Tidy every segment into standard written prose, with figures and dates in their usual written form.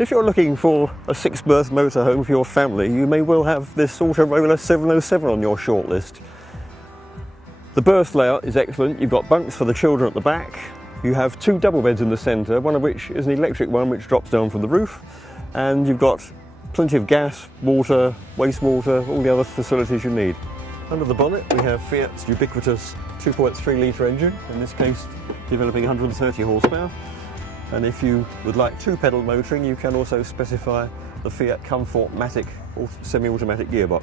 If you're looking for a six-berth motorhome for your family, you may well have this Autoroller 707 on your shortlist. The berth layout is excellent. You've got bunks for the children at the back. You have two double beds in the centre, one of which is an electric one which drops down from the roof. And you've got plenty of gas, water, wastewater, all the other facilities you need. Under the bonnet we have Fiat's ubiquitous 2.3 litre engine, in this case developing 130 horsepower. And if you would like two-pedal motoring, you can also specify the Fiat Comfort-Matic semi-automatic gearbox.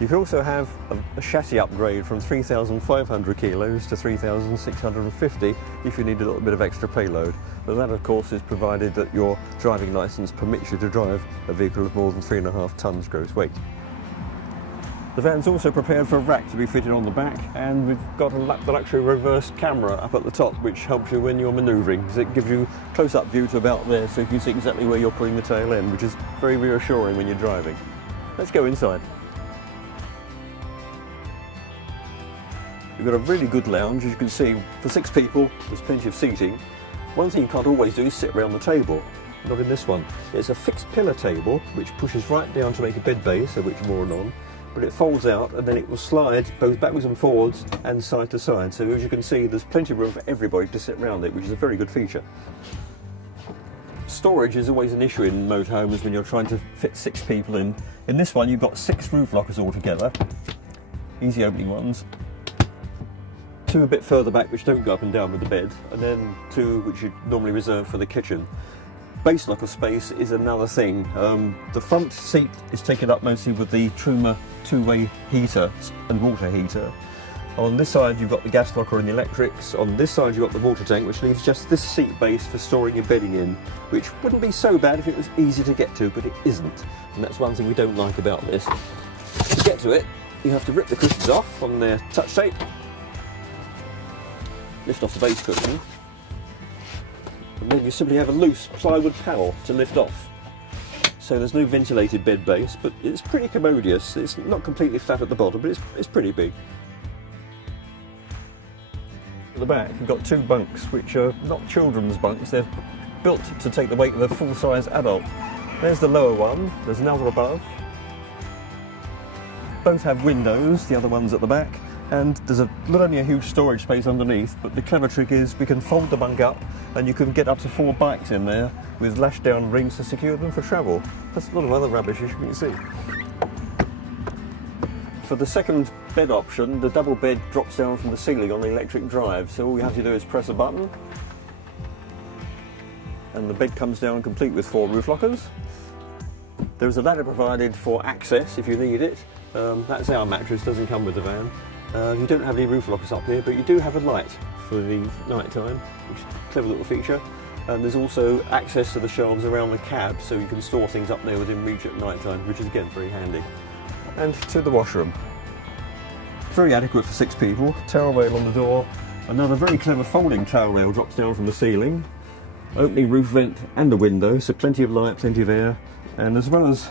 You can also have a chassis upgrade from 3,500 kilos to 3,650 if you need a little bit of extra payload. But that, of course, is provided that your driving licence permits you to drive a vehicle of more than 3.5 tonnes gross weight. The van's also prepared for a rack to be fitted on the back, and we've got the luxury reverse camera up at the top which helps you when you're manoeuvring, because it gives you a close-up view to about there, so you can see exactly where you're putting the tail end, which is very reassuring when you're driving. Let's go inside. We've got a really good lounge. As you can see, for 6 people there's plenty of seating. One thing you can't always do is sit around the table. Not in this one. It's a fixed pillar table which pushes right down to make a bed base, of which more anon. But it folds out and then it will slide both backwards and forwards and side to side. So as you can see, there's plenty of room for everybody to sit around it, which is a very good feature. Storage is always an issue in motorhomes when you're trying to fit 6 people in. In this one you've got 6 roof lockers altogether, easy opening ones. 2 a bit further back which don't go up and down with the bed, and then 2 which you normally reserve for the kitchen. Base locker space is another thing. The front seat is taken up mostly with the Truma 2-way heater and water heater. On this side you've got the gas locker and the electrics. On this side you've got the water tank, which leaves just this seat base for storing your bedding in, which wouldn't be so bad if it was easy to get to, but it isn't. And that's one thing we don't like about this. To get to it, you have to rip the cushions off on their touch tape, lift off the base cushion, and then you simply have a loose plywood panel to lift off. So there's no ventilated bed base, but it's pretty commodious. It's not completely flat at the bottom, but it's pretty big. At the back you've got 2 bunks which are not children's bunks. They're built to take the weight of a full-size adult. There's the lower one, there's another above. Both have windows, the other one's at the back. And there's not only a huge storage space underneath, but the clever trick is we can fold the bunk up and you can get up to 4 bikes in there with lashed down rings to secure them for travel. There's a lot of other rubbish, as you can see. For the second bed option, the double bed drops down from the ceiling on the electric drive, so all you have to do is press a button and the bed comes down complete with 4 roof lockers. There's a ladder provided for access if you need it. That's our mattress, doesn't come with the van. You don't have any roof lockers up here, but you do have a light for the night time, which is a clever little feature. And there's also access to the shelves around the cab, so you can store things up there within reach at night time, which is again very handy. And to the washroom. Very adequate for 6 people. Towel rail on the door. Another very clever folding towel rail drops down from the ceiling. Opening roof vent and a window, so plenty of light, plenty of air. And as well as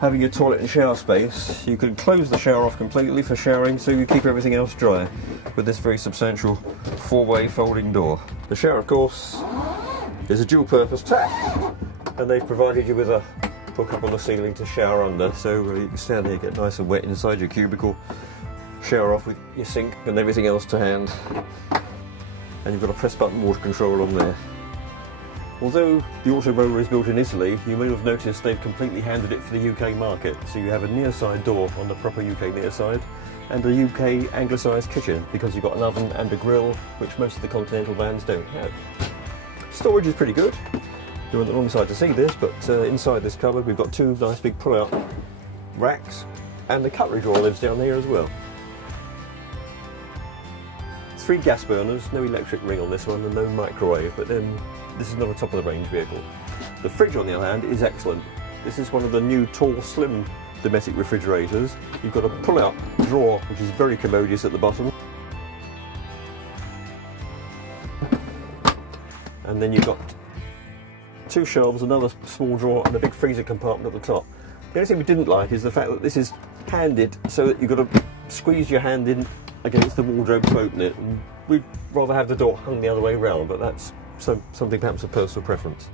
having a toilet and shower space, you can close the shower off completely for showering, so you keep everything else dry with this very substantial 4-way folding door. The shower, of course, is a dual purpose tap, and they've provided you with a hook up on the ceiling to shower under, so you can stand here, get nice and wet inside your cubicle, shower off with your sink and everything else to hand, and you've got a press button water control on there. Although the Autoroller is built in Italy, you may have noticed they've completely handed it for the UK market, so you have a near side door on the proper UK near side, and a UK anglicised kitchen, because you've got an oven and a grill, which most of the Continental vans don't have. Storage is pretty good. You're on the wrong side to see this, but inside this cupboard we've got 2 nice big pull-out racks, and the cutlery drawer lives down here as well. 3 gas burners, no electric ring on this one, and no microwave, but then this is not a top-of-the-range vehicle. The fridge, on the other hand, is excellent. This is one of the new tall, slim domestic refrigerators. You've got a pull-out drawer, which is very commodious at the bottom. And then you've got 2 shelves, another small drawer, and a big freezer compartment at the top. The only thing we didn't like is the fact that this is handed, so that you've got to squeeze your hand in against the wardrobe to open it. And we'd rather have the door hung the other way around, but that's something perhaps of personal preference.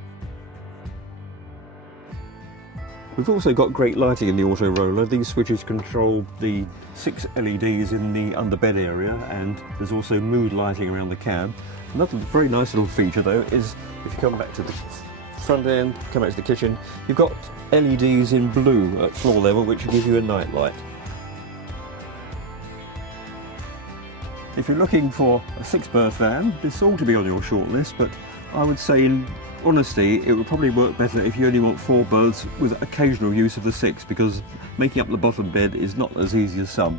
We've also got great lighting in the auto roller. These switches control the 6 LEDs in the underbed area, and there's also mood lighting around the cab. Another very nice little feature though is if you come back to the front end, come back to the kitchen, you've got LEDs in blue at floor level which will give you a night light. If you're looking for a 6-berth van, this ought to be on your shortlist, but I would say in honesty it would probably work better if you only want 4 berths with occasional use of the 6, because making up the bottom bed is not as easy as some.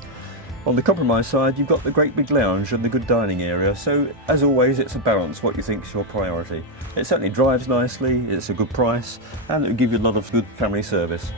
On the compromise side, you've got the great big lounge and the good dining area, so as always it's a balance what you think is your priority. It certainly drives nicely, it's a good price, and it'll give you a lot of good family service.